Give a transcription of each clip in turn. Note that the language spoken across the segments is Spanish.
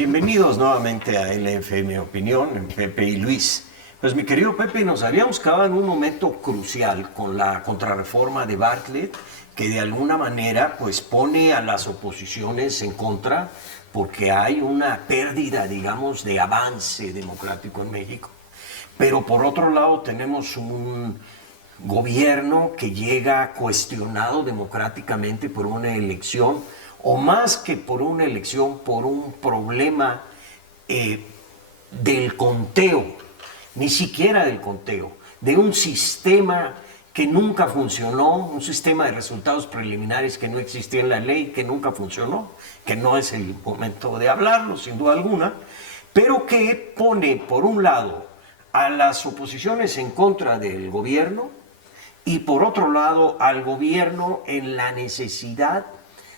Bienvenidos nuevamente a LFM Opinión, Pepe y Luis. Pues mi querido Pepe, nos habíamos quedado en un momento crucial con la contrarreforma de Bartlett, que de alguna manera pues pone a las oposiciones en contra porque hay una pérdida, digamos, de avance democrático en México. Pero por otro lado tenemos un gobierno que llega cuestionado democráticamente por una elección, o más que por una elección, por un problema del conteo, ni siquiera del conteo, de un sistema que nunca funcionó, un sistema de resultados preliminares que no existía en la ley, que nunca funcionó, que no es el momento de hablarlo, sin duda alguna, pero que pone, por un lado, a las oposiciones en contra del gobierno y, por otro lado, al gobierno en la necesidad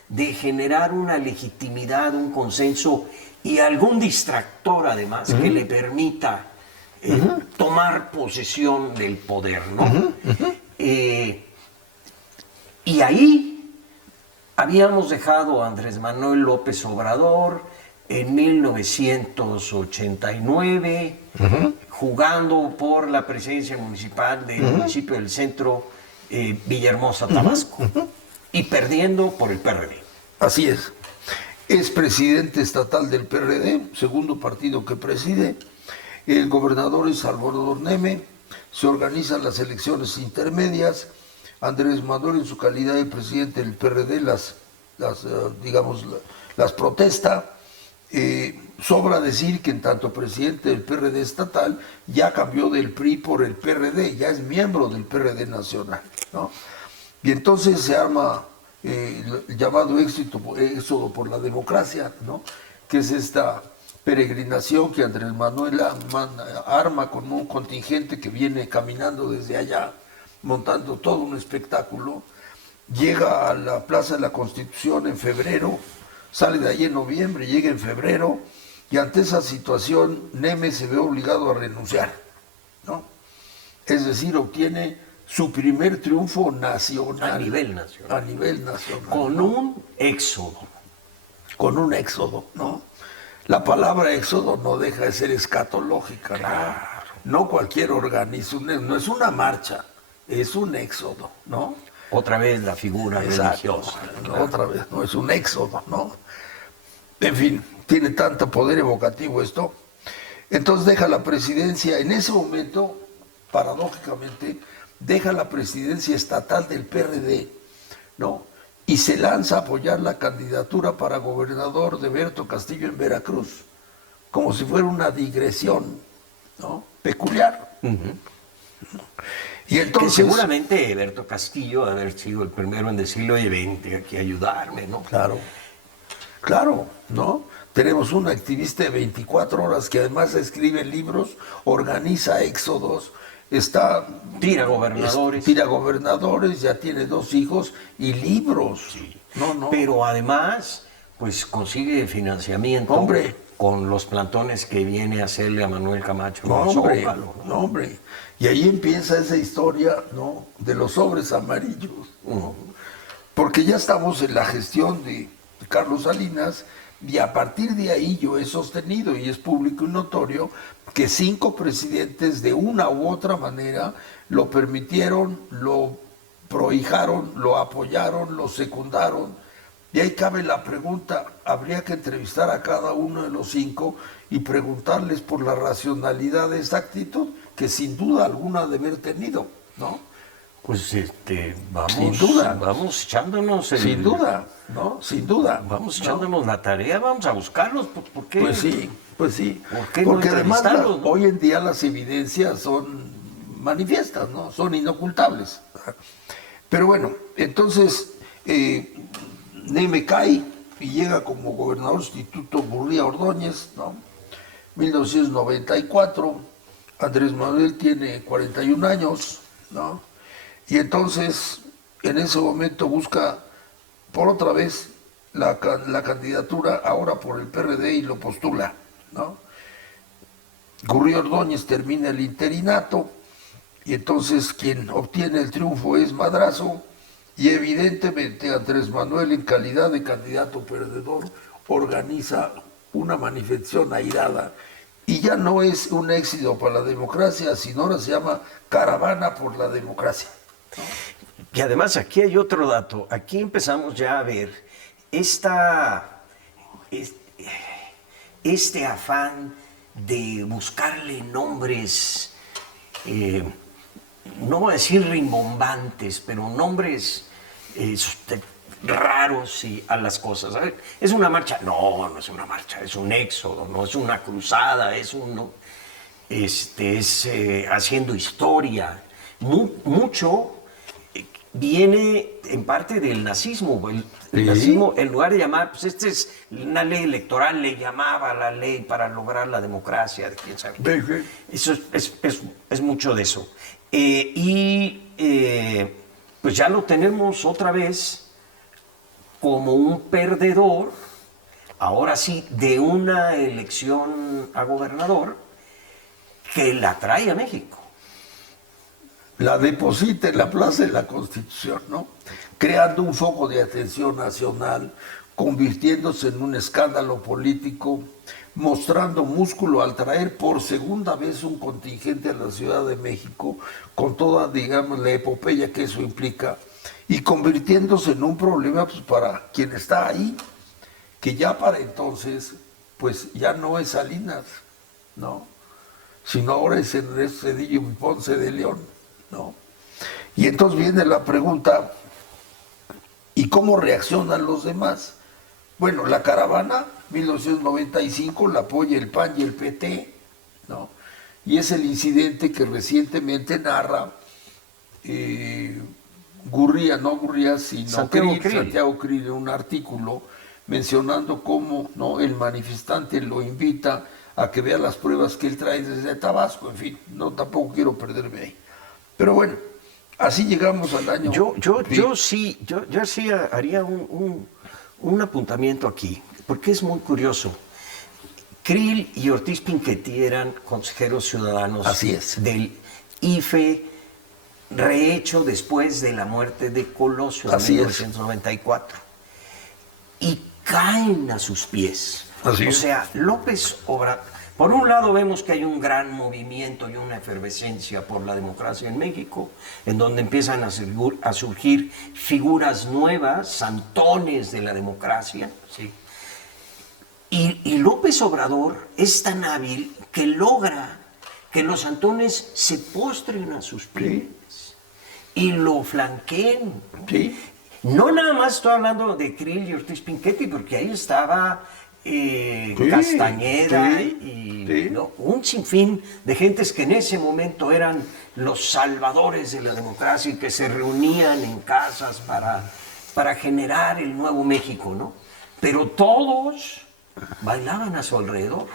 de generar una legitimidad, un consenso y algún distractor, además, que le permita tomar posesión del poder, ¿no? Y ahí habíamos dejado a Andrés Manuel López Obrador en 1989, jugando por la presidencia municipal del municipio del centro, Villahermosa, Tabasco, y perdiendo por el PRD. Así es. Es presidente estatal del PRD, segundo partido que preside. El gobernador es Salvador Neme. Se organizan las elecciones intermedias. Andrés Manuel, en su calidad de presidente del PRD, las protesta. Sobra decir que en tanto presidente del PRD estatal ya cambió del PRI por el PRD, ya es miembro del PRD nacional, ¿no? Y entonces se arma el llamado éxodo por la democracia, ¿no? Que es esta peregrinación que Andrés Manuel arma con un contingente que viene caminando desde allá, montando todo un espectáculo. Llega a la Plaza de la Constitución en febrero, sale de ahí en noviembre, llega en febrero, y ante esa situación Neme se ve obligado a renunciar, ¿no? Es decir, obtiene su primer triunfo nacional. A nivel nacional. A nivel nacional. Con un éxodo. Con un éxodo, ¿no? La palabra éxodo no deja de ser escatológica, ¿no? Claro. No cualquier organismo, no es una marcha, es un éxodo, ¿no? Otra vez la figura religiosa. No, otra vez, no es un éxodo, ¿no? En fin, tiene tanto poder evocativo esto. Entonces deja la presidencia, en ese momento, paradójicamente, deja la presidencia estatal del PRD, ¿no? Y se lanza a apoyar la candidatura para gobernador de Berto Castillo en Veracruz, como si fuera una digresión, ¿no? Peculiar. Y entonces, que seguramente Berto Castillo debe haber sido el primero en decirle, oye, vente aquí a ayudarme, ¿no? Claro, ¿no? Tenemos un activista de 24 horas que además escribe libros, organiza éxodos, tira gobernadores, ya tiene 2 hijos y libros. Sí. No. Pero además, pues consigue financiamiento. Hombre. Con los plantones que viene a hacerle a Manuel Camacho. Hombre. Y ahí empieza esa historia, ¿no? De los sobres amarillos. Porque ya estamos en la gestión de Carlos Salinas, y a partir de ahí yo he sostenido, y es público y notorio, que 5 presidentes de una u otra manera lo permitieron, lo prohijaron, lo apoyaron, lo secundaron. Y ahí cabe la pregunta, habría que entrevistar a cada uno de los 5 y preguntarles por la racionalidad de esa actitud, que sin duda alguna de haber tenido, ¿no? Pues vamos, sin duda. Vamos echándonos sin duda, ¿no? Sin duda. Vamos echándonos la tarea, vamos a buscarlos, ¿por qué? Pues sí. ¿Por qué Porque no además ¿no? hoy en día las evidencias son manifiestas, ¿no? Son inocultables. Pero bueno, entonces Neme cae y llega como gobernador sustituto Gurría Ordóñez, ¿no? 1994, Andrés Manuel tiene 41 años, ¿no? Y entonces, en ese momento busca por otra vez la candidatura, ahora por el PRD, y lo postula, ¿no? Gurría Ordóñez termina el interinato, y entonces quien obtiene el triunfo es Madrazo, y evidentemente Andrés Manuel, en calidad de candidato perdedor, organiza una manifestación airada. Y ya no es un éxito para la democracia, sino ahora se llama Caravana por la Democracia. Y además aquí hay otro dato. Aquí empezamos ya a ver esta, es- este afán de buscarle nombres, no voy a decir rimbombantes, pero nombres raros a las cosas. A ver, ¿es una marcha? No, no es una marcha, es un éxodo, no es una cruzada, es haciendo historia. Mucho viene en parte del nazismo. El nazismo, en lugar de llamar, pues esta es una ley electoral, le llamaba la ley para lograr la democracia, de quién sabe qué. Eso es mucho de eso. Pues ya lo tenemos otra vez como un perdedor, ahora sí, de una elección a gobernador que la trae a México. La deposita en la Plaza de la Constitución, ¿no? Creando un foco de atención nacional, convirtiéndose en un escándalo político, mostrando músculo al traer por segunda vez un contingente a la Ciudad de México, con toda, digamos, la epopeya que eso implica, y convirtiéndose en un problema pues, para quien está ahí, que ya para entonces, pues ya no es Salinas, ¿no? Sino ahora es Andrés Cedillo y Ponce de León, ¿no? Y entonces viene la pregunta, ¿y cómo reaccionan los demás? Bueno, la caravana, 1995, la apoya el PAN y el PT, ¿no? Y es el incidente que recientemente narra Gurría, no Gurría, sino Santiago Krill, en un artículo mencionando cómo, ¿no?, el manifestante lo invita a que vea las pruebas que él trae desde Tabasco. En fin, no, tampoco quiero perderme ahí. Pero bueno, así llegamos al año. Yo sí haría un apuntamiento aquí, porque es muy curioso. Krill y Ortiz Pinchetti eran consejeros ciudadanos Así es. del IFE, rehecho después de la muerte de Colosio en Así 1994. Y caen a sus pies. Así o es. sea, López Obrador. Por un lado vemos que hay un gran movimiento y una efervescencia por la democracia en México, en donde empiezan a surgir figuras nuevas, santones de la democracia. ¿Sí? Y López Obrador es tan hábil que logra que los santones se postren a sus pies y lo flanqueen. Sí. No nada más estoy hablando de Krill y Ortiz Pinchetti, porque ahí estaba Castañeda y ¿no?, un sinfín de gentes que en ese momento eran los salvadores de la democracia y que se reunían en casas para generar el nuevo México, ¿no? Pero todos bailaban a su alrededor.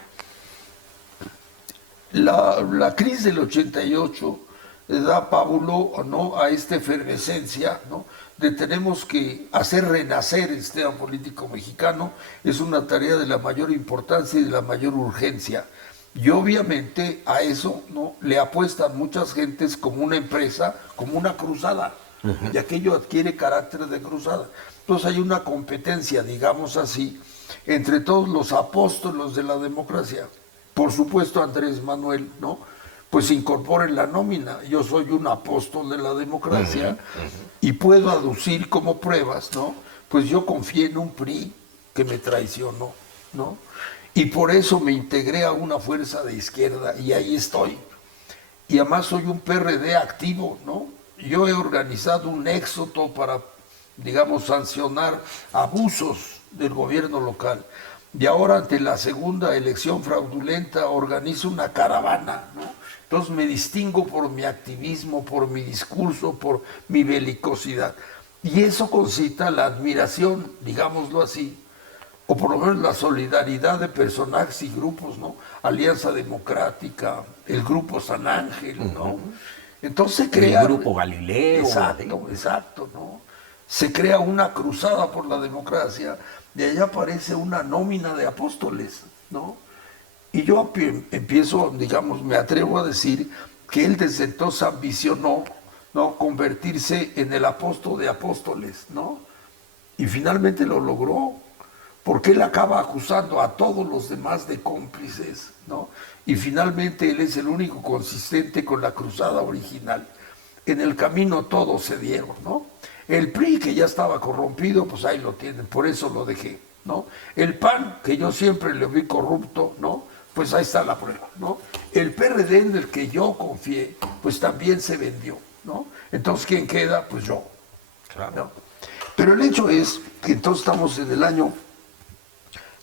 La crisis del 88 da pábulo, ¿no?, a esta efervescencia, ¿no?, de tenemos que hacer renacer el sistema político mexicano. Es una tarea de la mayor importancia y de la mayor urgencia. Y obviamente a eso, ¿no?, le apuestan muchas gentes como una empresa, como una cruzada. Y aquello adquiere carácter de cruzada. Entonces hay una competencia, digamos así, entre todos los apóstolos de la democracia. Por supuesto Andrés Manuel, ¿no?, pues se incorpora en la nómina. Yo soy un apóstol de la democracia y puedo aducir como pruebas, ¿no? Pues yo confié en un PRI que me traicionó, ¿no? Y por eso me integré a una fuerza de izquierda y ahí estoy. Y además soy un PRD activo, ¿no? Yo he organizado un éxodo para, digamos, sancionar abusos del gobierno local. Y ahora, ante la segunda elección fraudulenta, organizo una caravana, ¿no? Entonces me distingo por mi activismo, por mi discurso, por mi belicosidad. Y eso concita la admiración, digámoslo así, o por lo menos la solidaridad de personajes y grupos, ¿no? Alianza Democrática, el Grupo San Ángel, ¿no? Entonces se crea... El Grupo Galileo. Exacto, ¿no? Se crea una cruzada por la democracia, de allá aparece una nómina de apóstoles, ¿no? Y yo empiezo, digamos, me atrevo a decir que él desde entonces ambicionó, ¿no?, convertirse en el apóstol de apóstoles, ¿no? Y finalmente lo logró, porque él acaba acusando a todos los demás de cómplices, ¿no? Y finalmente él es el único consistente con la cruzada original. En el camino todos se dieron, ¿no? El PRI, que ya estaba corrompido, pues ahí lo tienen, por eso lo dejé, ¿no? El PAN, que yo siempre le vi corrupto, ¿no? Pues ahí está la prueba, ¿no? El PRD, en el que yo confié, pues también se vendió, ¿no? Entonces, ¿quién queda? Pues yo. Claro. ¿No? Pero el hecho es que entonces estamos en el año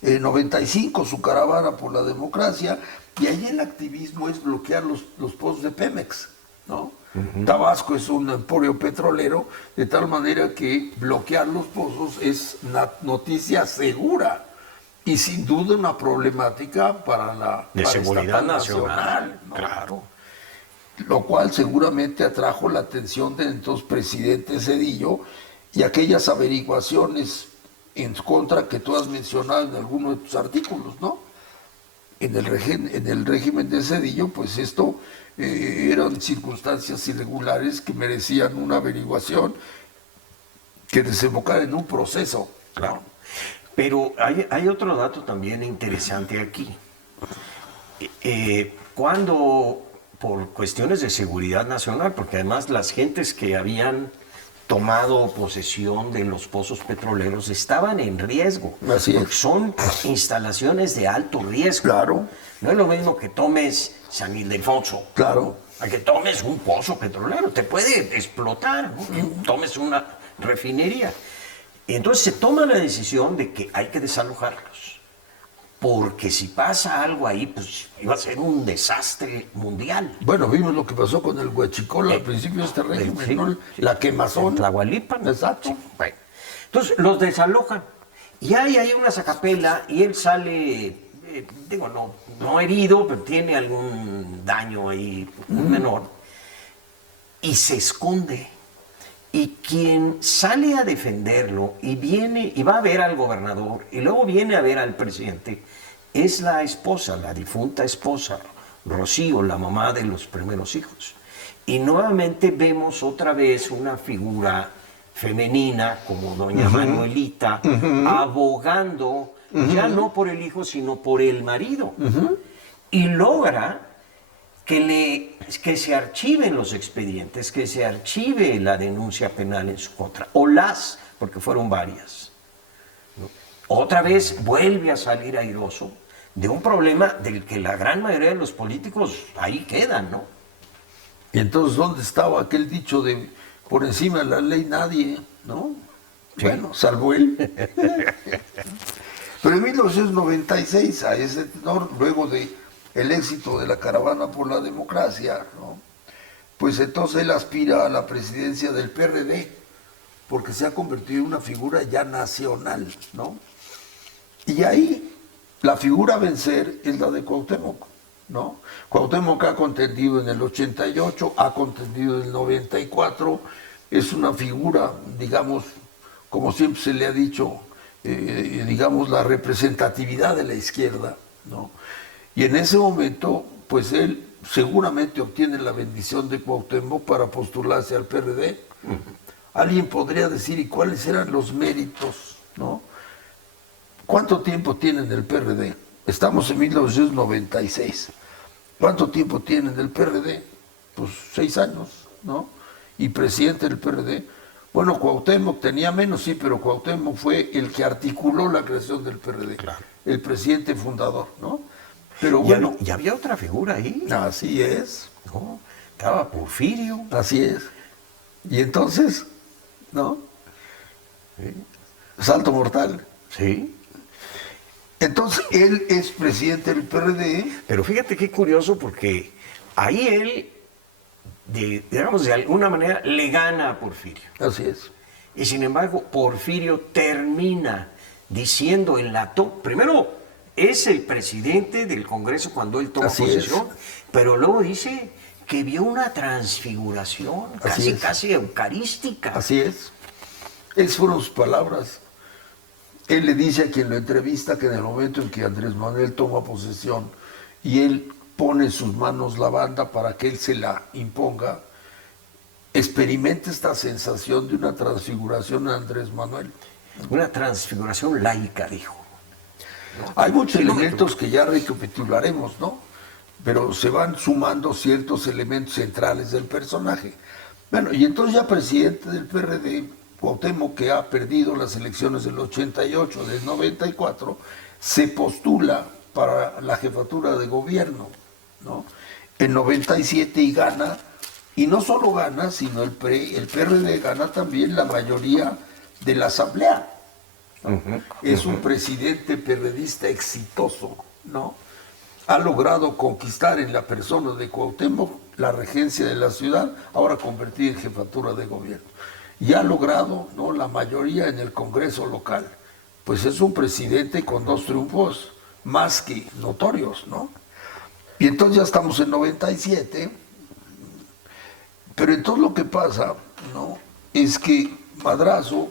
95, su caravana por la democracia, y ahí el activismo es bloquear los pozos de Pemex, ¿no? Tabasco es un emporio petrolero, de tal manera que bloquear los pozos es una noticia segura y sin duda una problemática para de para seguridad estatal nacional, ¿no? claro. Lo cual seguramente atrajo la atención del entonces presidente Zedillo y aquellas averiguaciones en contra que tú has mencionado en algunos de tus artículos, ¿no? En el régimen de Zedillo, pues esto eran circunstancias irregulares que merecían una averiguación que desembocara en un proceso. Claro. Pero hay otro dato también interesante aquí. Cuando, por cuestiones de seguridad nacional, porque además las gentes que habían tomado posesión de los pozos petroleros estaban en riesgo. Así es. Porque son instalaciones de alto riesgo. Claro. No es lo mismo que tomes San Ildefonso. Claro. A que tomes un pozo petrolero. Te puede explotar, ¿no? Que tomes una refinería. Y entonces se toma la decisión de que hay que desalojarlos. Porque si pasa algo ahí, pues iba a ser un desastre mundial. Bueno, vimos lo que pasó con el Huachicol al principio de este régimen, sí, ¿no? sí. La quemazón. Tlahualipan. Exacto. Sí, bueno. Entonces los desalojan. Y hay una sacapela y él sale, digo, no herido, pero tiene algún daño ahí menor. Y se esconde. Y quien sale a defenderlo y viene y va a ver al gobernador y luego viene a ver al presidente es la esposa, la difunta esposa, Rocío, la mamá de los primeros hijos. Y nuevamente vemos otra vez una figura femenina como doña Manuelita abogando ya no por el hijo sino por el marido. Y logra que se archiven los expedientes, que se archive la denuncia penal en su contra, o porque fueron varias. ¿No? Otra vez vuelve a salir airoso de un problema del que la gran mayoría de los políticos ahí quedan, ¿no? Y entonces, ¿dónde estaba aquel dicho de por encima de la ley nadie, ¿no? Sí. Bueno, salvo él. Pero en 1996, a ese tenor, luego de el éxito de la caravana por la democracia, ¿no? Pues entonces él aspira a la presidencia del PRD, porque se ha convertido en una figura ya nacional, ¿no? Y ahí la figura a vencer es la de Cuauhtémoc, ¿no? Cuauhtémoc ha contendido en el 88, ha contendido en el 94, es una figura, digamos, como siempre se le ha dicho, digamos, la representatividad de la izquierda, ¿no? Y en ese momento, pues él seguramente obtiene la bendición de Cuauhtémoc para postularse al PRD. Alguien podría decir, ¿y cuáles eran los méritos, no? ¿Cuánto tiempo tienen el PRD? Estamos en 1996. ¿Cuánto tiempo tienen el PRD? Pues 6 años, ¿no? Y presidente del PRD. Bueno, Cuauhtémoc tenía menos, sí, pero Cuauhtémoc fue el que articuló la creación del PRD. Claro. El presidente fundador, ¿no? Pero bueno. Y había otra figura ahí. Así es. ¿No? Estaba Porfirio. Así es. Y entonces, ¿no? Sí. Salto mortal. Sí. Entonces, él es presidente del PRD. Pero fíjate qué curioso porque ahí él, digamos, de alguna manera le gana a Porfirio. Así es. Y sin embargo, Porfirio termina diciendo primero es el presidente del Congreso cuando él toma Así posesión, pero luego dice que vio una transfiguración casi eucarística. Así es. Esas fueron sus palabras. Él le dice a quien lo entrevista que en el momento en que Andrés Manuel toma posesión y él pone en sus manos la banda para que él se la imponga, experimenta esta sensación de una transfiguración a Andrés Manuel. Una transfiguración laica, dijo. Hay muchos elementos que ya recapitularemos, ¿no? Pero se van sumando ciertos elementos centrales del personaje. Bueno, y entonces ya presidente del PRD, Cuauhtémoc, que ha perdido las elecciones del 88, del 94, se postula para la jefatura de gobierno, ¿no? En 97 y gana, y no solo gana, sino el PRD gana también la mayoría de la asamblea. Es un presidente perredista exitoso, ¿no? Ha logrado conquistar en la persona de Cuauhtémoc la regencia de la ciudad, ahora convertida en jefatura de gobierno. Y ha logrado, ¿no?, la mayoría en el Congreso local. Pues es un presidente con 2 triunfos más que notorios, ¿no? Y entonces ya estamos en 97, pero entonces lo que pasa, ¿no?, es que Madrazo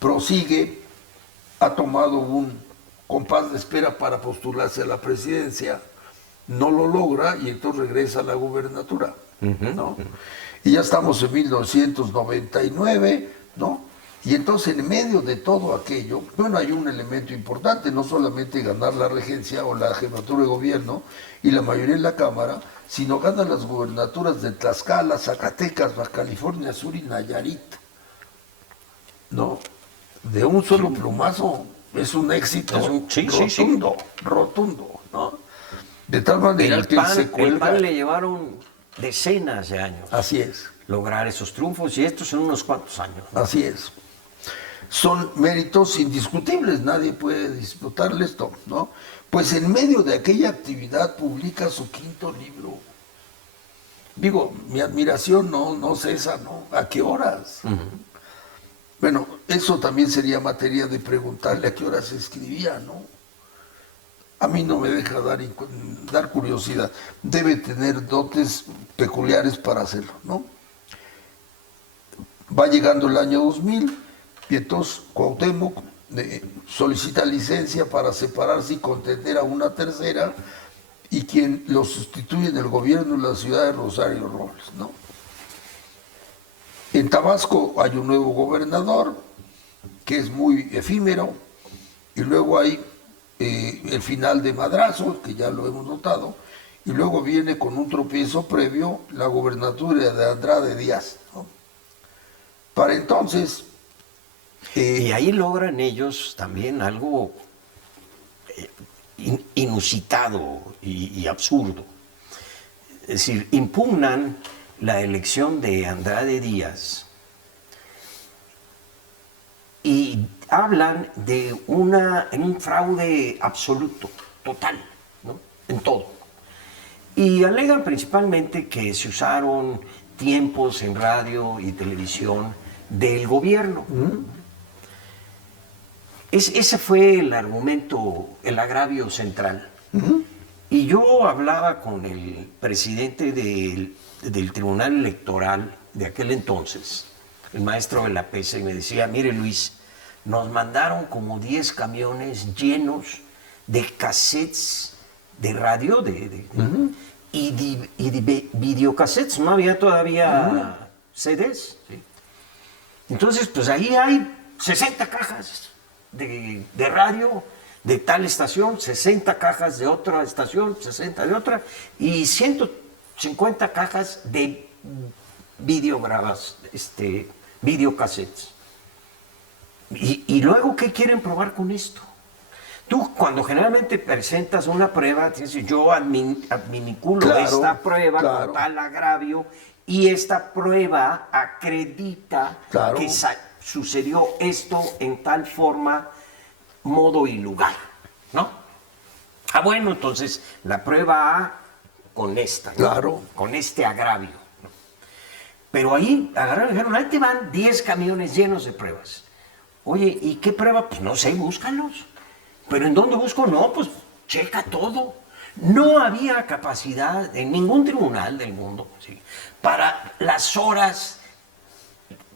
prosigue, ha tomado un compás de espera para postularse a la presidencia, no lo logra y entonces regresa a la gubernatura, ¿no? Y ya estamos en 1999, ¿no? Y entonces en medio de todo aquello, bueno, hay un elemento importante, no solamente ganar la regencia o la jefatura de gobierno y la mayoría en la Cámara, sino ganan las gubernaturas de Tlaxcala, Zacatecas, Baja California Sur y Nayarit, ¿no? De un solo plumazo. Es un éxito rotundo, rotundo, ¿no? De tal manera que se cuelga. El PAN le llevaron decenas de años. Así es. Lograr esos triunfos, y estos en unos cuantos años, ¿no? Así es. Son méritos indiscutibles, nadie puede disputarle esto, ¿no? Pues en medio de aquella actividad publica su 5º libro. Digo, mi admiración no cesa, ¿no? ¿A qué horas? Bueno, eso también sería materia de preguntarle a qué horas se escribía, ¿no? A mí no me deja dar curiosidad. Debe tener dotes peculiares para hacerlo, ¿no? Va llegando el año 2000 y entonces Cuauhtémoc solicita licencia para separarse y contender a una tercera, y quien lo sustituye en el gobierno es la ciudad de Rosario Robles, ¿no? En Tabasco hay un nuevo gobernador que es muy efímero, y luego hay el final de Madrazo, que ya lo hemos notado, y luego viene con un tropiezo previo la gobernatura de Andrade Díaz, ¿no? Para entonces... y ahí logran ellos también algo inusitado y absurdo. Es decir, impugnan la elección de Andrade Díaz y hablan de un fraude absoluto, total, ¿no?, en todo. Y alegan principalmente que se usaron tiempos en radio y televisión del gobierno. Ese fue el argumento, el agravio central. Y yo hablaba con el presidente del Tribunal Electoral de aquel entonces, el maestro de la PESA, y me decía: mire, Luis, nos mandaron como 10 camiones llenos de cassettes de radio y de videocassettes, no había todavía CDs. ¿Sí? Entonces, pues ahí hay 60 cajas de radio de tal estación, 60 cajas de otra estación, 60 de otra, y 150 cajas de videocassettes. Y luego, ¿qué quieren probar con esto? Tú, cuando generalmente presentas una prueba, dices: yo adminiculo esta prueba con tal agravio, y esta prueba acredita que sucedió esto en tal forma, modo y lugar, ¿no? Bueno, entonces la prueba A con esta, ¿no? Con este agravio, ¿no? Pero ahí agarraron y dijeron: ahí te van 10 camiones llenos de pruebas. Oye, ¿y qué prueba? Pues no sé, búscalos. ¿Pero en dónde busco? No, pues checa todo. No había capacidad en ningún tribunal del mundo, ¿sí?, para las horas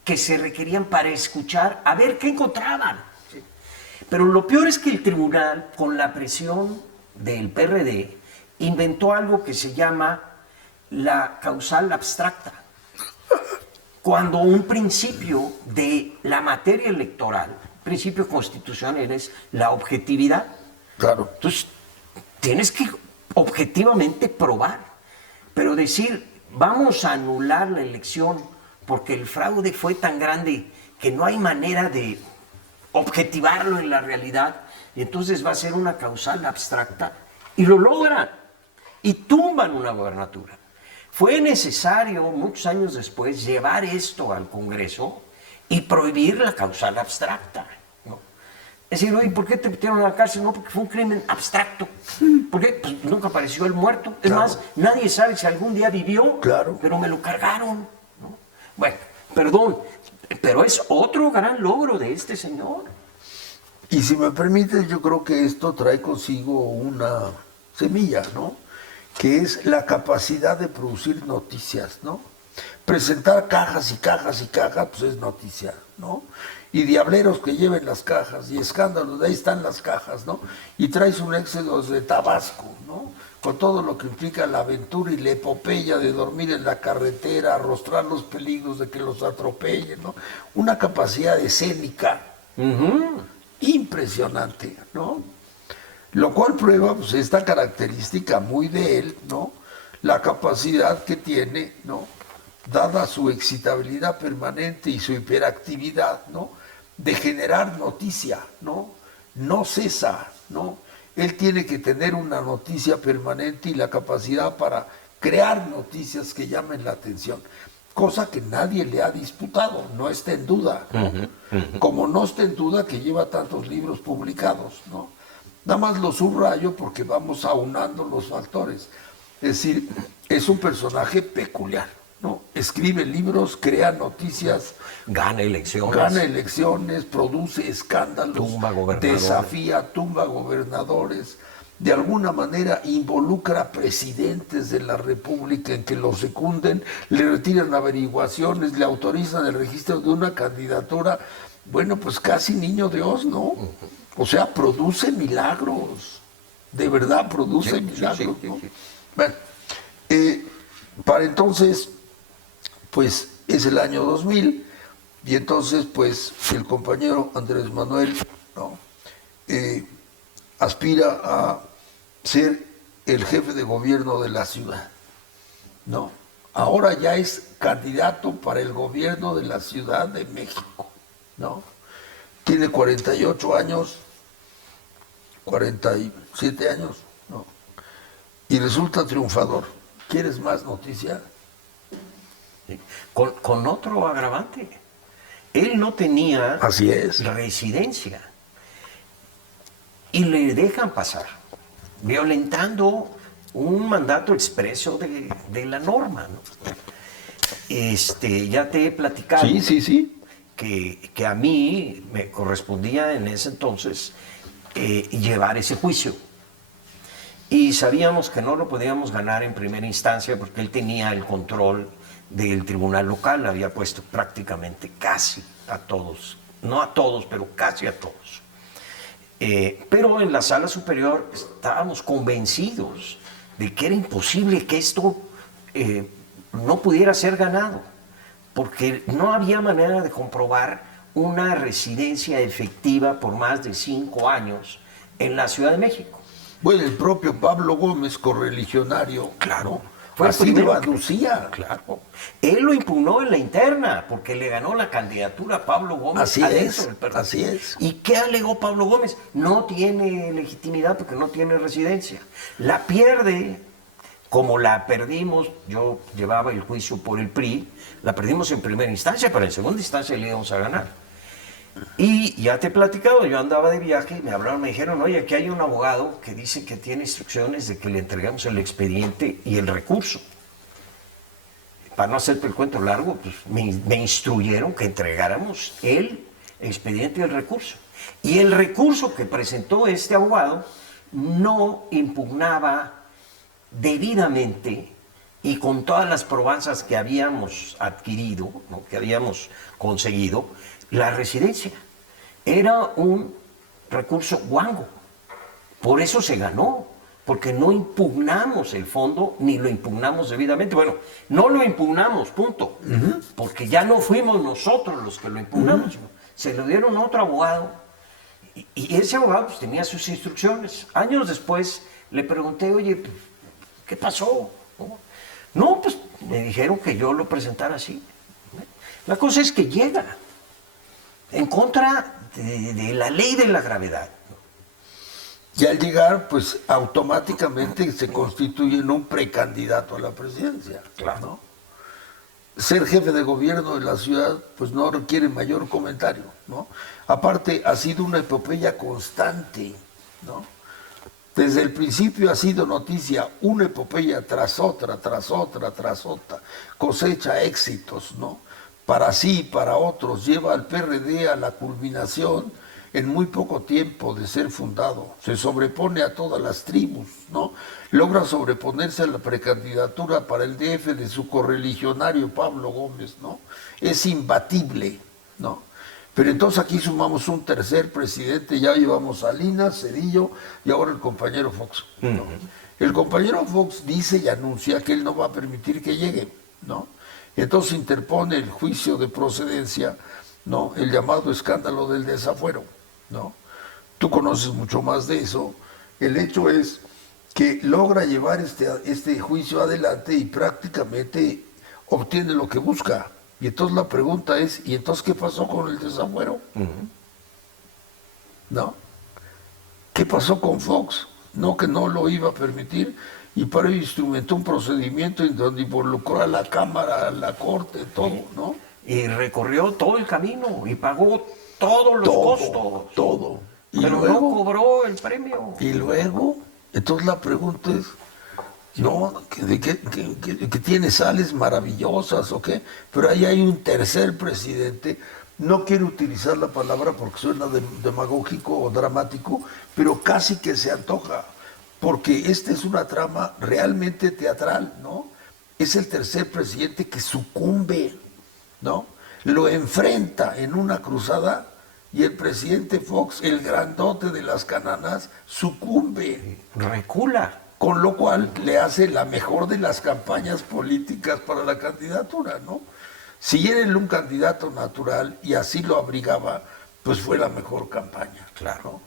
que se requerían para escuchar, a ver qué encontraban. ¿Sí? Pero lo peor es que el tribunal, con la presión del PRD, inventó algo que se llama la causal abstracta. Cuando un principio de la materia electoral, principio constitucional, es la objetividad. Claro. Entonces, tienes que objetivamente probar, pero decir, vamos a anular la elección porque el fraude fue tan grande que no hay manera de objetivarlo en la realidad, y entonces va a ser una causal abstracta, y lo logran, y tumban una gobernatura. Fue necesario, muchos años después, llevar esto al Congreso y prohibir la causal abstracta, ¿no? Es decir, oye, ¿por qué te metieron a la cárcel? No, porque fue un crimen abstracto. ¿Por qué? Pues nunca apareció el muerto. Es Claro. más, nadie sabe si algún día vivió, Claro. pero me lo cargaron, ¿no? Bueno, perdón, pero es otro gran logro de este señor. Y si me permites, yo creo que esto trae consigo una semilla, ¿no? Que es la capacidad de producir noticias, ¿no? Presentar cajas y cajas y cajas, pues es noticia, ¿no? Y diableros que lleven las cajas y escándalos, de ahí están las cajas, ¿no? Y traes un éxodo de Tabasco, ¿no? Con todo lo que implica la aventura y la epopeya de dormir en la carretera, arrostrar los peligros de que los atropellen, ¿no? Una capacidad escénica impresionante, ¿no? Lo cual prueba, pues, esta característica muy de él, ¿no? La capacidad que tiene, ¿no? Dada su excitabilidad permanente y su hiperactividad, ¿no? De generar noticia, ¿no? No cesa, ¿no? Él tiene que tener una noticia permanente y la capacidad para crear noticias que llamen la atención, cosa que nadie le ha disputado, no está en duda, ¿no? Como no está en duda que lleva tantos libros publicados, ¿no? Nada más lo subrayo porque vamos aunando los factores. Es decir, es un personaje peculiar, ¿no? Escribe libros, crea noticias, Gana elecciones. produce escándalos, Tumba gobernadores. desafía, tumba gobernadores, de alguna manera involucra presidentes de la República en que lo secunden, le retiran averiguaciones, le autorizan el registro de una candidatura. Bueno, pues casi niño Dios, ¿no? O sea, produce milagros, de verdad produce milagros, ¿no? Bueno, para entonces, pues es el año 2000, y entonces, pues, el compañero Andrés Manuel, ¿no? Aspira a ser el jefe de gobierno de la ciudad, ¿no? Ahora ya es candidato para el gobierno de la Ciudad de México, ¿no? Tiene 48 años, 47 años, ¿no? Y resulta triunfador. ¿Quieres más noticia? Sí. Con otro agravante. Él no tenía Así es. residencia. Y le dejan pasar, violentando un mandato expreso de la norma, ¿no? Ya te he platicado Sí. que a mí me correspondía en ese entonces llevar ese juicio. Y sabíamos que no lo podíamos ganar en primera instancia porque él tenía el control del tribunal local, había puesto prácticamente casi a todos, no a todos, pero casi a todos. Pero en la sala superior estábamos convencidos de que era imposible que esto no pudiera ser ganado, porque no había manera de comprobar una residencia efectiva por más de 5 años en la Ciudad de México. Bueno, el propio Pablo Gómez, correligionario, Claro. fue así primero lo aducía. Claro. Él lo impugnó en la interna porque le ganó la candidatura a Pablo Gómez. Así adentro es, del PRD. así es. ¿Y qué alegó Pablo Gómez? No tiene legitimidad porque no tiene residencia. La pierde, como la perdimos, yo llevaba el juicio por el PRI, la perdimos en primera instancia, pero en segunda instancia le íbamos a ganar. Y ya te he platicado, yo andaba de viaje y me hablaron, me dijeron, oye, aquí hay un abogado que dice que tiene instrucciones de que le entreguemos el expediente y el recurso. Para no hacerte el cuento largo, pues me instruyeron que entregáramos el expediente y el recurso. Y el recurso que presentó este abogado no impugnaba debidamente y con todas las probanzas que habíamos adquirido, ¿no?, que habíamos conseguido, la residencia. Era un recurso guango. Por eso se ganó, porque no impugnamos el fondo ni lo impugnamos debidamente. Bueno, no lo impugnamos, punto. Porque ya no fuimos nosotros los que lo impugnamos. Se lo dieron a otro abogado Y ese abogado pues, tenía sus instrucciones. Años después le pregunté, oye, pues, ¿qué pasó? No, pues me dijeron que yo lo presentara así. La cosa es que llega en contra de la ley de la gravedad. Y al llegar, pues automáticamente se constituye en un precandidato a la presidencia. Claro. ¿No? Ser jefe de gobierno de la ciudad, pues no requiere mayor comentario, ¿no? Aparte, ha sido una epopeya constante, ¿no? Desde el principio ha sido noticia, una epopeya tras otra, tras otra, tras otra, cosecha éxitos, ¿no? Para sí y para otros, lleva al PRD a la culminación en muy poco tiempo de ser fundado, se sobrepone a todas las tribus, ¿no? Logra sobreponerse a la precandidatura para el DF de su correligionario Pablo Gómez, ¿no? Es imbatible, ¿no? Pero entonces aquí sumamos un tercer presidente, ya llevamos a Salinas, Zedillo y ahora el compañero Fox, ¿no? El compañero Fox dice y anuncia que él no va a permitir que llegue, ¿no? Entonces interpone el juicio de procedencia, ¿no? El llamado escándalo del desafuero, ¿no? Tú conoces mucho más de eso. El hecho es que logra llevar este juicio adelante y prácticamente obtiene lo que busca. Y entonces la pregunta es, ¿y entonces qué pasó con el desafuero? ¿No? ¿Qué pasó con Fox? No, que no lo iba a permitir y para ello instrumentó un procedimiento en donde involucró a la Cámara, a la Corte, todo, ¿no? Y recorrió todo el camino y pagó todos los costos. Todo. Y pero luego, no cobró el premio. Y luego, entonces la pregunta es, no, que tiene sales maravillosas o qué, pero ahí hay un tercer presidente, no quiero utilizar la palabra porque suena demagógico o dramático, pero casi que se antoja, porque esta es una trama realmente teatral, ¿no? Es el tercer presidente que sucumbe, ¿no? Lo enfrenta en una cruzada y el presidente Fox, el grandote de las cananas, sucumbe. Recula. Con lo cual le hace la mejor de las campañas políticas para la candidatura, ¿no? Si era él un candidato natural y así lo abrigaba, pues fue la mejor campaña. Claro. ¿No?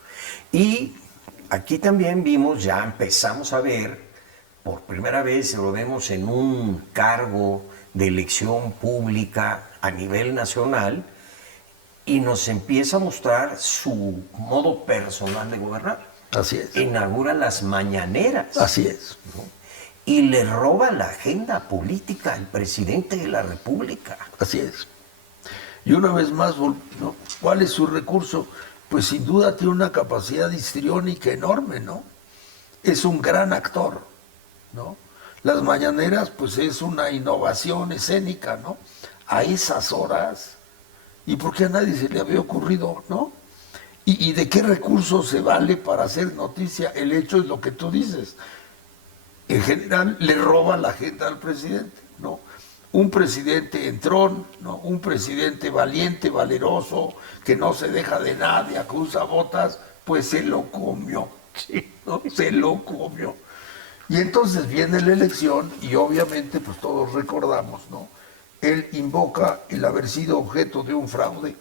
Y aquí también vimos, ya empezamos a ver, por primera vez lo vemos en un cargo de elección pública a nivel nacional y nos empieza a mostrar su modo personal de gobernar. Así es. Inaugura las mañaneras. Así es. ¿No? Y le roba la agenda política al presidente de la República. Así es. Y una vez más, ¿no? ¿Cuál es su recurso? Pues sin duda tiene una capacidad histriónica enorme, ¿no? Es un gran actor, ¿no? Las mañaneras, pues es una innovación escénica, ¿no? A esas horas. ¿Y por qué a nadie se le había ocurrido, no? ¿Y de qué recursos se vale para hacer noticia? El hecho es lo que tú dices. En general, le roba la agenda al presidente, ¿no? Un presidente entrón, ¿no? Un presidente valiente, valeroso, que no se deja de nadie, acusa botas, pues se lo comió, ¿sí? ¿No? Se lo comió. Y entonces viene la elección y obviamente, pues todos recordamos, ¿no? Él invoca el haber sido objeto de un fraude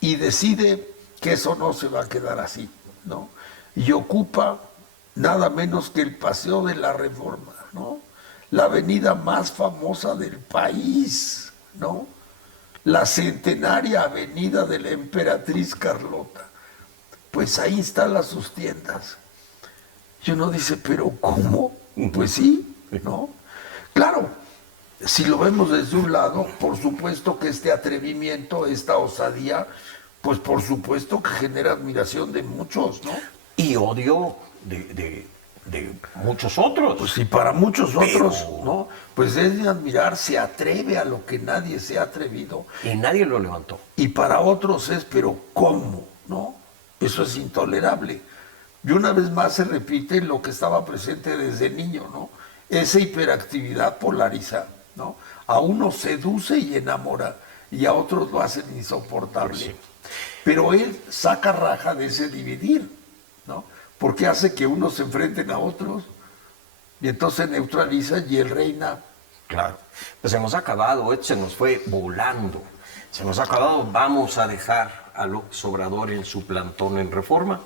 y decide que eso no se va a quedar así, ¿no? Y ocupa nada menos que el Paseo de la Reforma, ¿no? La avenida más famosa del país, ¿no? La centenaria avenida de la Emperatriz Carlota. Pues ahí instala sus tiendas. Y uno dice, ¿pero cómo? Pues sí, ¿no? Claro, si lo vemos desde un lado, por supuesto que este atrevimiento, esta osadía, pues por supuesto que genera admiración de muchos, ¿no? Y odio de muchos otros. Pues sí, para muchos otros, ¿no? Pues es de admirar, se atreve a lo que nadie se ha atrevido. Y nadie lo levantó. Y para otros es, pero ¿cómo? ¿No? Eso es intolerable. Y una vez más se repite lo que estaba presente desde niño, ¿no? Esa hiperactividad polariza, ¿no? A unos seduce y enamora, y a otros lo hacen insoportable. Pues sí. Pero él saca raja de ese dividir, ¿no? Porque hace que unos se enfrenten a otros, y entonces neutraliza y él reina. Claro. Pues se nos ha acabado, se nos fue volando. Se nos ha acabado, vamos a dejar a López Obrador en su plantón en Reforma.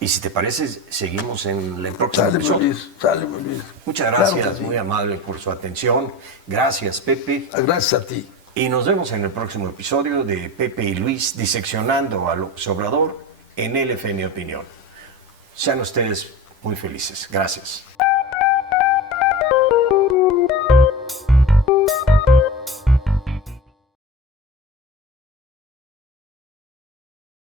Y si te parece, seguimos en el próximo episodio. Sale muy bien. Muchas Claro gracias, que sí. muy amable por su atención. Gracias, Pepe. Gracias a ti. Y nos vemos en el próximo episodio de Pepe y Luis diseccionando a López Obrador en LFN Opinión. Sean ustedes muy felices. Gracias.